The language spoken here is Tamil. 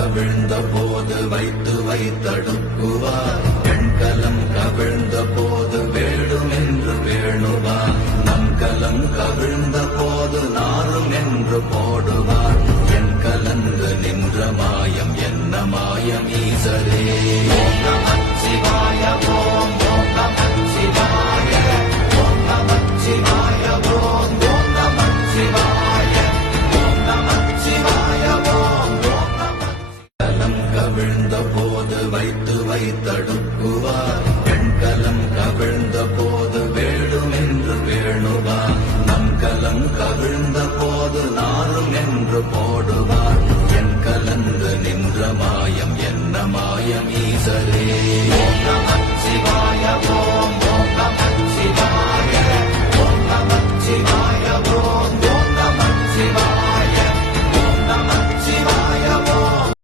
கவிழ்ந்த போது வைத்து வைத்தடுக்குவார் எண்கலம் கவிழ்ந்த போது வேடுமென்று வேணுவார் நம் கலம் கவிழ்ந்த போது நாரும் என்று போடுவார் என் கலந்து நின்ற மாயம் என்ன மாயம் ஈசரே ஓம் நமः சிவாய ஓம் ஓம் நமः சிவாய ஓம் நமः சிவாய ஓம் ஓம் நமः சிவாய ஓம் நமः சிவாய ஓம் ஓம் நமः கலம் கவிழ்ந்த போது வைத்து வைத்தடுக்குவார் எண்கலம் கவிழ்ந்த போது வேடுமென்று வேணுவார் நம் கலம் கவிழ்ந்த போது நாரும் என்று போடுவார் என் கலந்து நின்ற மாயம் என்ன மாயம் ஈசரே